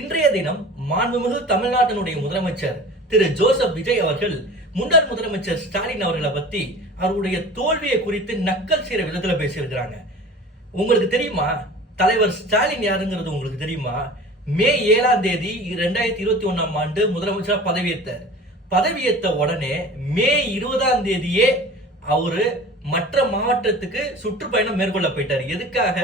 இன்றைய தினம் மாண்புமிகு தமிழ்நாட்டினுடைய முதலமைச்சர் திரு ஜோசப் விஜய் அவர்கள் முன்னாள் முதலமைச்சர் ஸ்டாலின் அவர்களை பத்தி அவருடைய தோல்வியை குறித்து நக்கல் செய்யற விதத்துல பேசியிருக்கிறாங்க. உங்களுக்கு தெரியுமா தலைவர் ஸ்டாலின் யாருங்கிறது உங்களுக்கு தெரியுமா? மே 7ஆம் தேதி 2021ஆம் ஆண்டு முதலமைச்சரா பதவியேற்றார். பதவியேற்ற உடனே மே 20ஆம் தேதியே அவரு மற்ற மாவட்டத்துக்கு சுற்றுப்பயணம் மேற்கொள்ள போயிட்டார். எதுக்காக?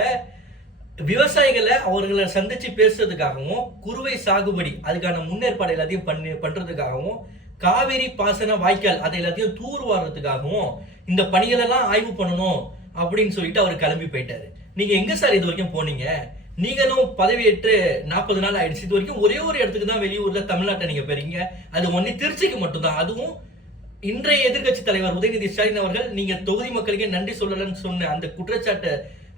விவசாயிகளை அவர்களை சந்திச்சு பேசுறதுக்காகவும், குறுவை சாகுபடி அதுக்கான முன்னேற்பாடு எல்லாத்தையும் பண்றதுக்காகவும், காவிரி பாசன வாய்க்கால் அதை எல்லாத்தையும் தூர்வாடுறதுக்காகவும் இந்த பணிகள் எல்லாம் ஆய்வு பண்ணணும் அப்படின்னு சொல்லிட்டு அவர் கிளம்பி போயிட்டாரு. நீங்க எங்க சார் இது வரைக்கும் போனீங்க? நீங்களும் பதவியேற்று 40 நாள் ஆயிடுச்சு. இது வரைக்கும் ஒரே ஒரு இடத்துக்கு தான் வெளியூர்ல தமிழ்நாட்டை நீங்க போறீங்க. அது ஒண்ணு திருச்சிக்கு மட்டும்தான். அதுவும் இன்றைய எதிர்கட்சி தலைவர் உதயநிதி ஸ்டாலின் அவர்கள் நீங்க தொகுதி மக்களுக்கே நன்றி சொல்லலன்னு சொன்ன அந்த குற்றச்சாட்டை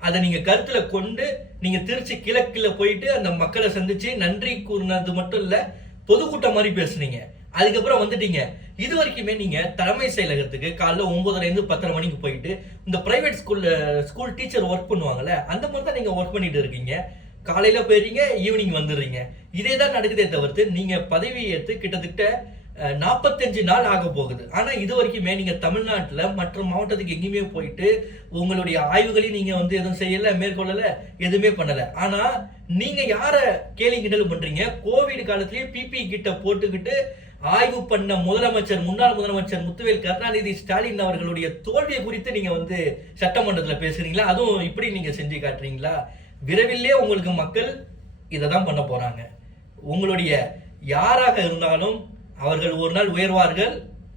அதை நீங்க கருத்துல கொண்டு நீங்க திருச்சி கிழக்குல போயிட்டு அந்த மக்களை சந்திச்சு நன்றி கூறினது மட்டும் இல்ல, பொதுக்கூட்டம் மாதிரி பேசுனீங்க. அதுக்கப்புறம் வந்துட்டீங்க. இது வரைக்குமே நீங்க தலைமை செயலகத்துக்கு காலைல 9:30 இருந்து 10:30 மணிக்கு போயிட்டு இந்த பிரைவேட் ஸ்கூல் டீச்சர் ஒர்க் பண்ணுவாங்கல்ல, அந்த மாதிரி தான் நீங்க ஒர்க் பண்ணிட்டு இருக்கீங்க. காலையில போயிடுறீங்க, ஈவினிங் வந்துடுறீங்க. இதே தான் நடக்குதே தவிர்த்து நீங்க பதவி ஏற்று கிட்டத்தட்ட 45 நாள் ஆக போகுது. ஆனா இது வரைக்குமே நீங்க தமிழ்நாட்டுல மற்ற மாவட்டத்துக்கு எங்கேயுமே போயிட்டு உங்களுடைய ஆய்வுகளையும் நீங்க எதுவும் செய்யல, மேற்கொள்ளல, எதுவுமே பண்ணல. ஆனா நீங்க யார கேலி கிண்டல் பண்றீங்க? கோவிட் காலத்திலேயே பிபி கிட்ட போட்டுக்கிட்டு ஆய்வு பண்ண முன்னாள் முதலமைச்சர் முத்துவேல் கருணாநிதி ஸ்டாலின் அவர்களுடைய தோல்வியை குறித்து நீங்க சட்டமன்றத்துல பேசுறீங்களா? அதுவும் இப்படி நீங்க செஞ்சு காட்டுறீங்களா? விரைவிலே உங்களுக்கு மக்கள் இதைதான் பண்ண போறாங்க. உங்களுடைய யாராக இருந்தாலும் அவர்கள் ஒரு நாள் உயர்வார்கள்,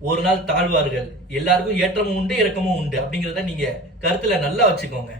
ஒரு நாள் தாழ்வார்கள். எல்லாருக்கும் ஏற்றமும் உண்டு, இறக்கமும் உண்டு. அப்படிங்கிறத நீங்க கருத்துல நல்லா வச்சுக்கோங்க.